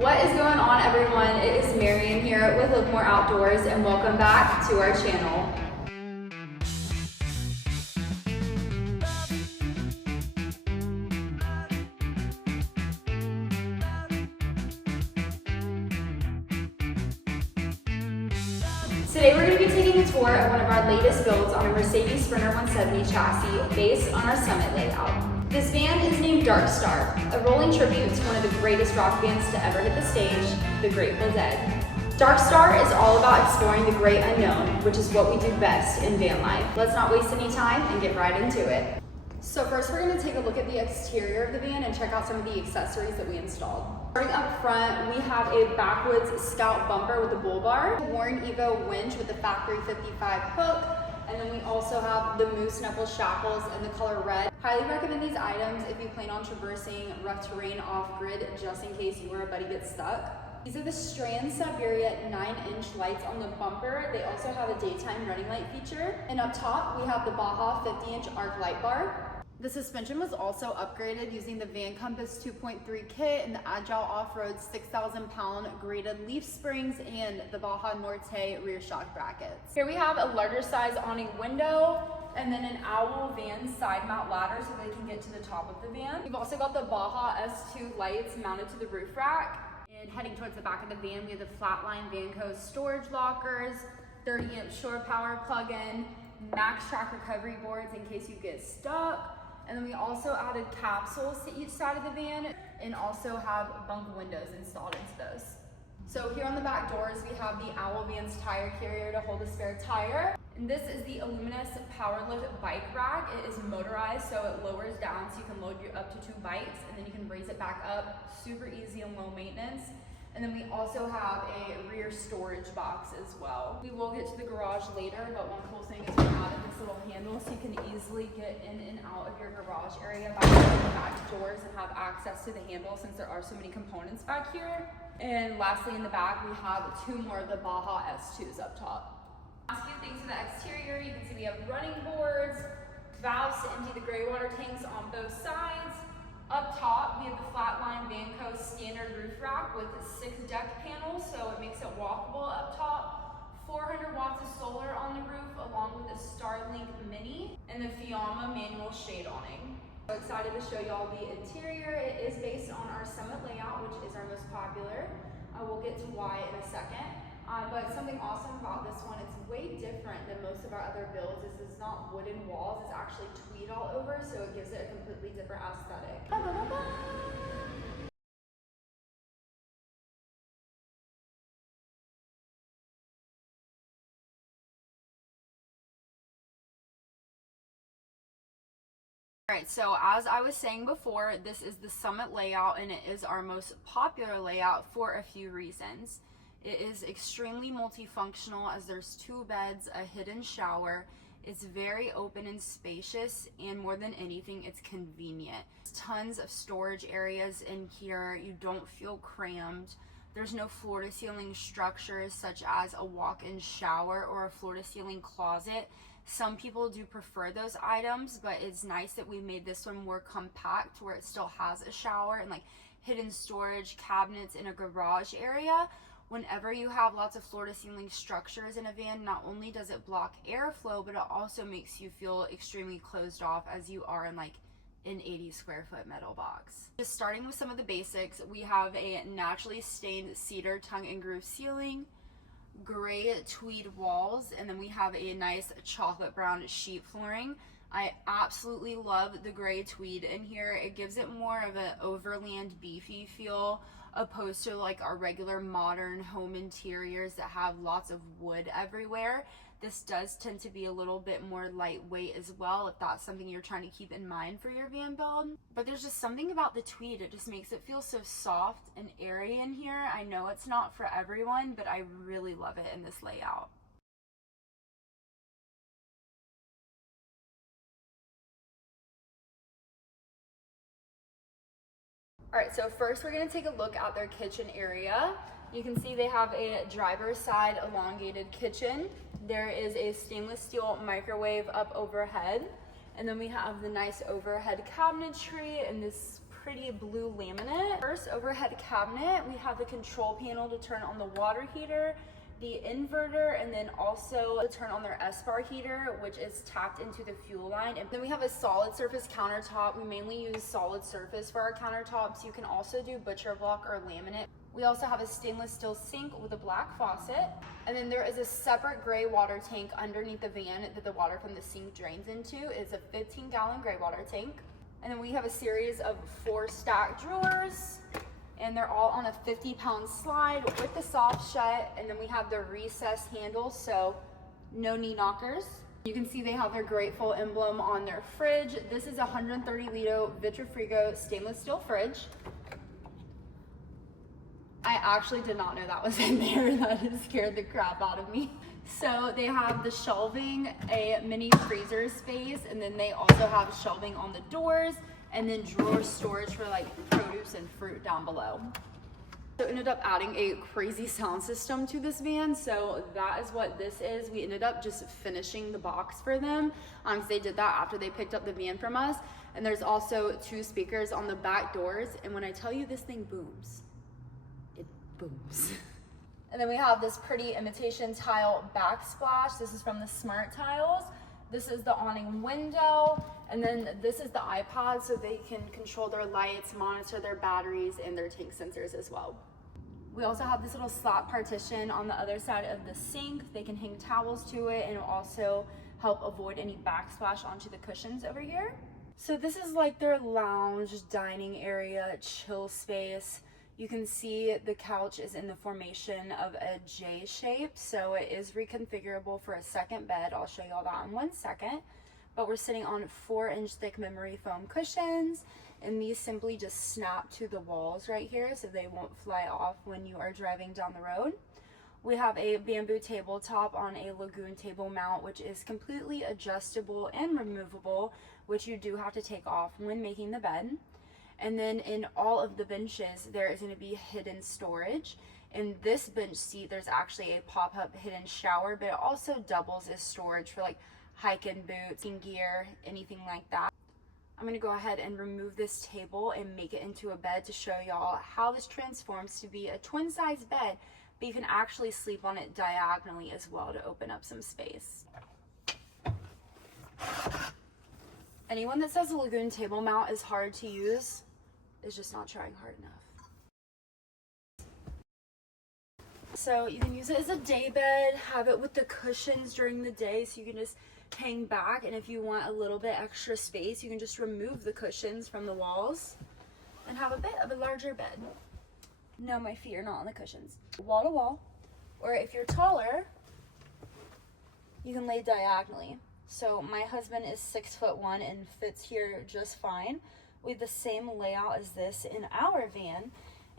What is going on, everyone? It is Marian here with Live More Outdoors, and welcome back to our channel. Today we're going to be taking a tour of one of our latest builds on a Mercedes Sprinter 170 chassis based on our Summit layout. This van is named DarkStar, a rolling tribute to one of the greatest rock bands to ever hit the stage, the Grateful Dead. DarkStar is all about exploring the great unknown, which is what we do best in van life. Let's not waste any time and get right into it. So first we're going to take a look at the exterior of the van and check out some of the accessories that we installed. Starting up front, we have a backwoods Scout bumper with a bull bar, Warren Evo winch with the Factory 55 hook, and then we also have the moose knuckle shackles in the color red. Highly recommend these items if you plan on traversing rough terrain off-grid, just in case you or a buddy gets stuck. These are the Strand Siberia 9-inch lights on the bumper. They also have a daytime running light feature. And up top, we have the Baja 50-inch arc light bar. The suspension was also upgraded using the Van Compass 2.3 kit and the Agile Off-Road 6,000-pound graded leaf springs and the Baja Norte rear shock brackets. Here we have a larger size awning window and then an owl van side mount ladder so they can get to the top of the van. We've also got the Baja S2 lights mounted to the roof rack. And heading towards the back of the van, we have the Flatline Vanco storage lockers, 30-amp shore power plug-in, max track recovery boards in case you get stuck. And then we also added capsules to each side of the van and also have bunk windows installed into those. So here on the back doors, we have the Owl Van's tire carrier to hold a spare tire. And this is the Illuminous Powerlift bike rack. It is motorized, so it lowers down so you can load up to 2 bikes and then you can raise it back up. Super easy and low maintenance. And then we also have a rear storage box as well. We will get to the garage later, but one cool thing is we added this little handle so you can easily get in and out of your garage area by opening the back doors and have access to the handle since there are so many components back here. And lastly, in the back, we have 2 more of the Baja S2s up top. Last few things for the exterior, you can see we have running boards, valves to empty the gray water tanks on both sides. Up top, we have the Flatline Vanco standard roof rack with 6 deck panels, so it makes it walkable up top. 400 watts of solar on the roof, along with a Starlink Mini and the Fiamma manual shade awning. So excited to show y'all the interior. It is based on our Summit layout, which is our most popular. We'll get to why in a second. But something awesome about this one, it's way different than most of our other builds. This is not wooden walls, it's actually tweed all over, so it gives it a completely different aesthetic. Alright, so as I was saying before, this is the Summit layout and it is our most popular layout for a few reasons. It is extremely multifunctional as there's 2 beds, a hidden shower. It's very open and spacious, and more than anything, it's convenient. There's tons of storage areas in here. You don't feel crammed. There's no floor-to-ceiling structures such as a walk-in shower or a floor-to-ceiling closet. Some people do prefer those items, but it's nice that we made this one more compact where it still has a shower and like hidden storage cabinets in a garage area. Whenever you have lots of floor-to-ceiling structures in a van, not only does it block airflow, but it also makes you feel extremely closed off as you are in like an 80 square foot metal box. Just starting with some of the basics, we have a naturally stained cedar tongue and groove ceiling, gray tweed walls, and then we have a nice chocolate brown sheet flooring. I absolutely love the gray tweed in here. It gives it more of an overland beefy feel opposed to like our regular modern home interiors that have lots of wood everywhere. This does tend to be a little bit more lightweight as well if that's something you're trying to keep in mind for your van build. But there's just something about the tweed, it just makes it feel so soft and airy in here. I know it's not for everyone, but I really love it in this layout. Alright, so first we're going to take a look at their kitchen area. You can see they have a driver's side elongated kitchen. There is a stainless steel microwave up overhead. And then we have the nice overhead cabinetry and this pretty blue laminate. First overhead cabinet, we have the control panel to turn on the water heater, the inverter, and then also to turn on their S-bar heater, which is tapped into the fuel line. And then we have a solid surface countertop. We mainly use solid surface for our countertops. You can also do butcher block or laminate. We also have a stainless steel sink with a black faucet. And then there is a separate gray water tank underneath the van that the water from the sink drains into. It's a 15-gallon gray water tank. And then we have a series of 4 stacked drawers, and they're all on a 50-pound slide with the soft shut. And then we have the recessed handles, so no knee knockers. You can see they have their Grateful emblem on their fridge. This is a 130-liter Vitrifrigo stainless steel fridge. I actually did not know that was in there. That has scared the crap out of me. So they have the shelving, a mini freezer space, and then they also have shelving on the doors, and then drawer storage for like produce and fruit down below. So ended up adding a crazy sound system to this van. So that is what this is. We ended up just finishing the box for them. They did that after they picked up the van from us. And there's also 2 speakers on the back doors. And when I tell you this thing booms, it booms. And then we have this pretty imitation tile backsplash. This is from the Smart Tiles. This is the awning window. And then this is the iPod, so they can control their lights, monitor their batteries, and their tank sensors as well. We also have this little slot partition on the other side of the sink. They can hang towels to it, and it'll also help avoid any backsplash onto the cushions over here. So this is like their lounge, dining area, chill space. You can see the couch is in the formation of a J shape, so it is reconfigurable for a second bed. I'll show you all that in 1 second. But we're sitting on 4-inch thick memory foam cushions, and these simply just snap to the walls right here so they won't fly off when you are driving down the road. We have a bamboo tabletop on a Lagoon table mount, which is completely adjustable and removable, which you do have to take off when making the bed. And then in all of the benches, there is going to be hidden storage. In this bench seat, there's actually a pop-up hidden shower, but it also doubles as storage for like hiking boots, gear, anything like that. I'm going to go ahead and remove this table and make it into a bed to show y'all how this transforms to be a twin-size bed, but you can actually sleep on it diagonally as well to open up some space. Anyone that says the Lagoon table mount is hard to use is just not trying hard enough. So you can use it as a day bed, have it with the cushions during the day so you can just hang back, and if you want a little bit extra space, you can just remove the cushions from the walls and have a bit of a larger bed. No, my feet are not on the cushions. Wall to wall, or if you're taller, you can lay diagonally. So my husband is 6'1" and fits here just fine. We have the same layout as this in our van,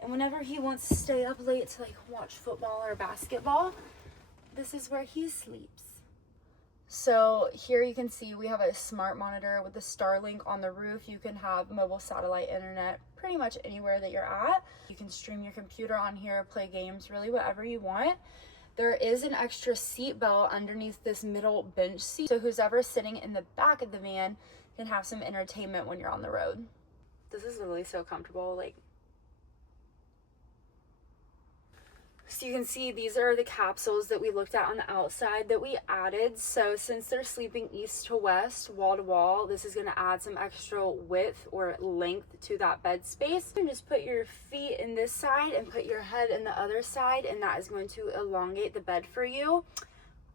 and whenever he wants to stay up late to like watch football or basketball, this is where he sleeps. So here you can see we have a smart monitor with the Starlink on the roof. You can have mobile satellite internet pretty much anywhere that you're at. You can stream your computer on here, play games, really whatever you want. There is an extra seat belt underneath this middle bench seat, so who's ever sitting in the back of the van can have some entertainment when you're on the road. This is literally so comfortable. So you can see these are the capsules that we looked at on the outside that we added. So since they're sleeping east to west, wall to wall, this is going to add some extra width or length to that bed space. You can just put your feet in this side and put your head in the other side, and that is going to elongate the bed for you.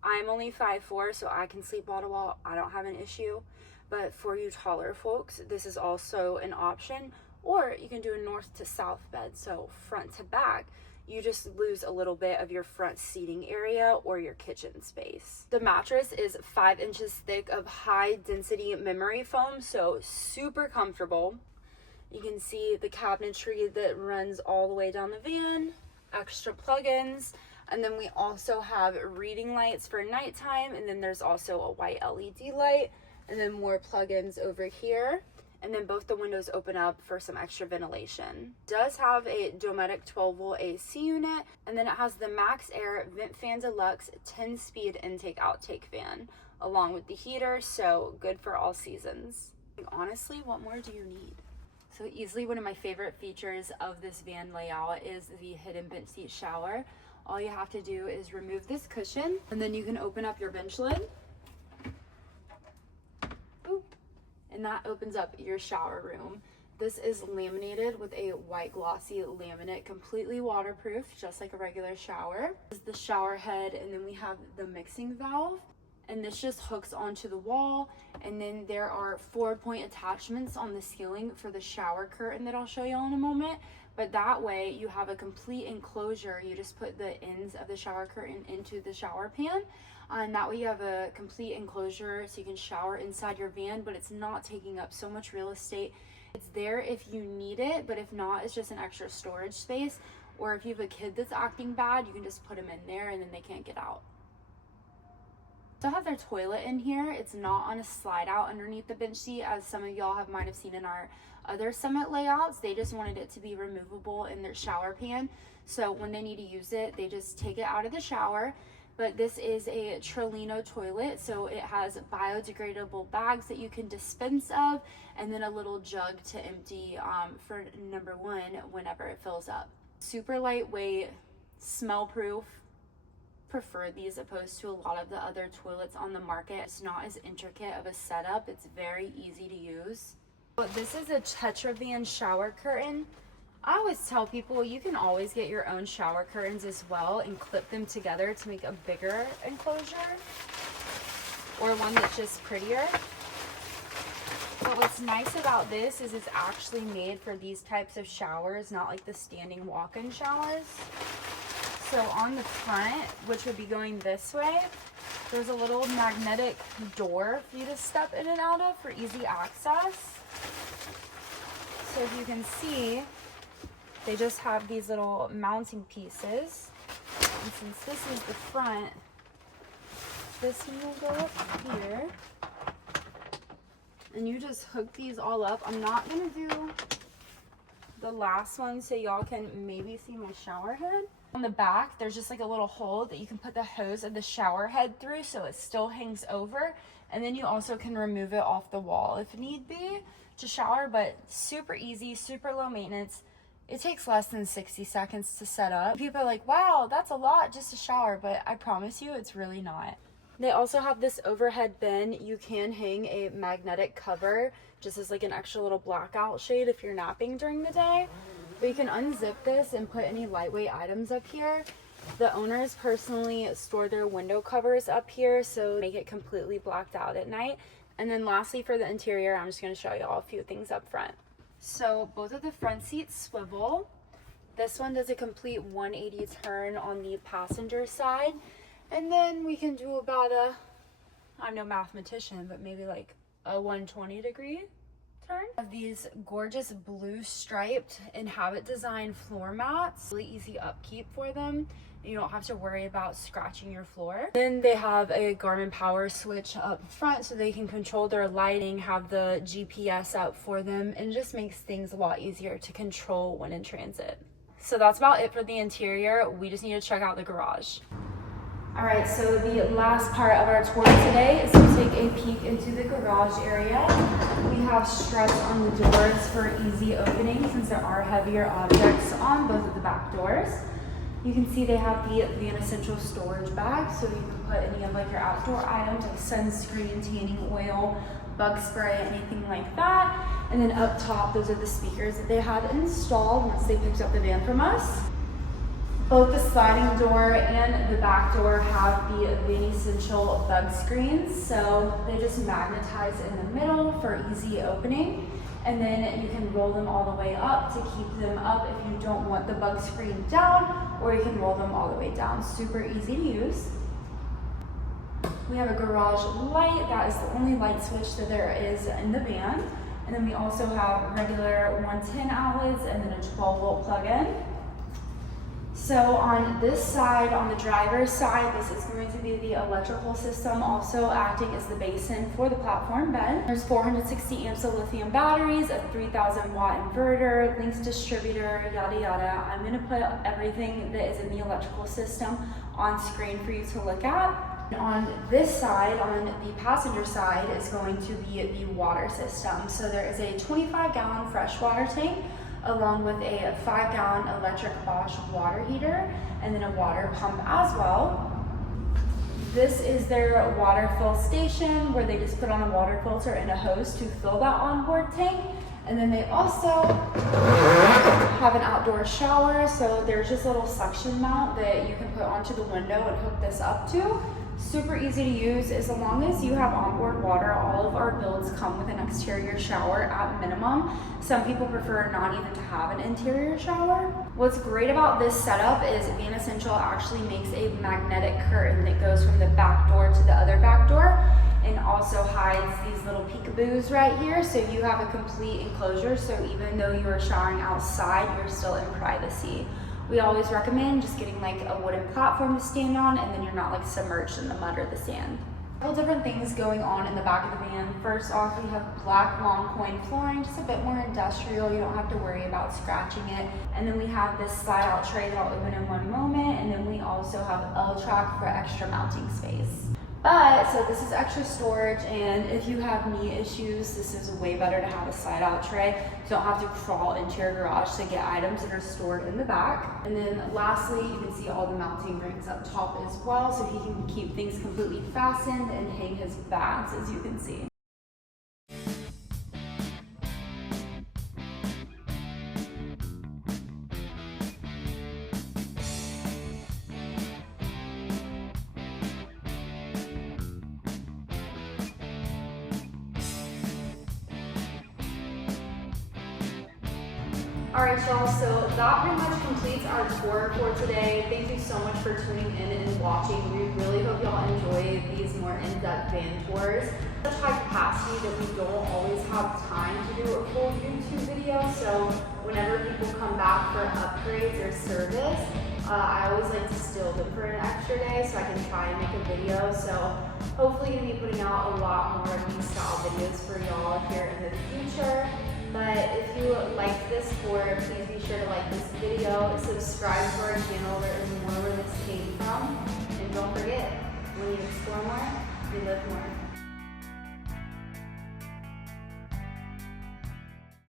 I'm only 5'4", so I can sleep wall to wall. I don't have an issue. But for you taller folks, this is also an option. Or you can do a north to south bed, so front to back. You just lose a little bit of your front seating area or your kitchen space. The mattress is 5 inches thick of high density memory foam, so super comfortable. You can see the cabinetry that runs all the way down the van, extra plugins, and then we also have reading lights for nighttime, and then there's also a white LED light, and then more plugins over here. And then both the windows open up for some extra ventilation. It does have a Dometic 12-volt AC unit, and then it has the Max Air Vent Fan Deluxe 10-speed intake-outtake fan, along with the heater, so good for all seasons. Honestly, what more do you need? So easily one of my favorite features of this van layout is the hidden bench seat shower. All you have to do is remove this cushion, and then you can open up your bench lid. Boop. And that opens up your shower room. This is laminated with a white glossy laminate, completely waterproof, just like a regular shower. This is the shower head, and then we have the mixing valve. And this just hooks onto the wall, and then there are 4-point attachments on the ceiling for the shower curtain that I'll show you all in a moment. But that way you have a complete enclosure. You just put the ends of the shower curtain into the shower pan, and that way you have a complete enclosure so you can shower inside your van, but it's not taking up so much real estate. It's there if you need it, but if not, it's just an extra storage space. Or if you have a kid that's acting bad, you can just put them in there and then they can't get out. Still have their toilet in here. It's not on a slide out underneath the bench seat, as some of y'all might have seen in our other Summit layouts. They just wanted it to be removable in their shower pan, so when they need to use it, they just take it out of the shower. But this is a Trillino toilet, so it has biodegradable bags that you can dispense of, and then a little jug to empty for number one whenever it fills up. Super lightweight, smell proof. Prefer these opposed to a lot of the other toilets on the market. It's not as intricate of a setup. It's very easy to use. But this is a Tetravan shower curtain. I always tell people you can always get your own shower curtains as well and clip them together to make a bigger enclosure, or one that's just prettier. But what's nice about this is it's actually made for these types of showers, not like the standing walk-in showers. So on the front, which would be going this way, there's a little magnetic door for you to step in and out of for easy access. So if you can see, they just have these little mounting pieces. And since this is the front, this one will go up here. And you just hook these all up. I'm not gonna do the last one so y'all can maybe see my shower head. On the back, there's just like a little hole that you can put the hose of the shower head through so it still hangs over. And then you also can remove it off the wall if need be to shower, but super easy, super low maintenance. It takes less than 60 seconds to set up. People are like, wow, that's a lot just to shower, but I promise you it's really not. They also have this overhead bin. You can hang a magnetic cover just as like an extra little blackout shade if you're napping during the day. But you can unzip this and put any lightweight items up here. The owners personally store their window covers up here, so make it completely blacked out at night. And then lastly, for the interior, I'm just going to show you all a few things up front. So both of the front seats swivel. This one does a complete 180 turn on the passenger side. And then we can do about a, I'm no mathematician, but maybe like a 120 degree turn. Of these gorgeous blue striped Inhabit design floor mats. Really easy upkeep for them. You don't have to worry about scratching your floor. Then they have a Garmin power switch up front so they can control their lighting, have the GPS up for them, and it just makes things a lot easier to control when in transit. So that's about it for the interior. We just need to check out the garage. All right, so the last part of our tour today is to take a peek into the garage area. We have struts on the doors for easy opening since there are heavier objects on both of the back doors. You can see they have the Van Essential storage bag, so you can put any of like your outdoor items like sunscreen, tanning oil, bug spray, anything like that. And then up top, those are the speakers that they had installed once they picked up the van from us. Both the sliding door and the back door have the Van Essential bug screens, so they just magnetize in the middle for easy opening. And then you can roll them all the way up to keep them up if you don't want the bug screen down, or you can roll them all the way down. Super easy to use. We have a garage light. That is the only light switch that there is in the van. And then we also have regular 110 outlets and then a 12-volt plug-in. So on this side, on the driver's side, this is going to be the electrical system, also acting as the basin for the platform bed. There's 460 amps of lithium batteries, a 3,000 watt inverter, links distributor, yada yada. I'm gonna put everything that is in the electrical system on screen for you to look at. On this side, on the passenger side, is going to be the water system. So there is a 25-gallon freshwater tank along with a 5-gallon electric Bosch water heater and then a water pump as well. This is their water fill station where they just put on a water filter and a hose to fill that onboard tank. And then they also have an outdoor shower, so there's just a little suction mount that you can put onto the window and hook this up to. Super easy to use. As long as you have onboard water, all of our builds come with an exterior shower at minimum. Some people prefer not even to have an interior shower. What's great about this setup is Van Essential actually makes a magnetic curtain that goes from the back door to the other back door and also hides these little peekaboos right here, so you have a complete enclosure, so even though you are showering outside, you're still in privacy. We always recommend just getting like a wooden platform to stand on, and then you're not like submerged in the mud or the sand. A couple different things going on in the back of the van. First off, we have black long coin flooring, just a bit more industrial. You don't have to worry about scratching it. And then we have this slide out tray that I'll open in one moment, and then we also have L-track for extra mounting space. But, so this is extra storage, and if you have knee issues, this is way better to have a slide out tray. You don't have to crawl into your garage to get items that are stored in the back. And then lastly, you can see all the mounting rings up top as well, so he can keep things completely fastened and hang his bags, as you can see. Alright y'all, so that pretty much completes our tour for today. Thank you so much for tuning in and watching. We really hope y'all enjoy these more in-depth van tours. Such high capacity that we don't always have time to do a full YouTube video, so whenever people come back for upgrades or service, I always like to steal them for an extra day so I can try and make a video. So hopefully going to be putting out a lot more of these style videos for y'all here in the future. But if you liked this tour, please be sure to like this video, subscribe to our channel, there is more where this came from, and don't forget, when you explore more, you live more.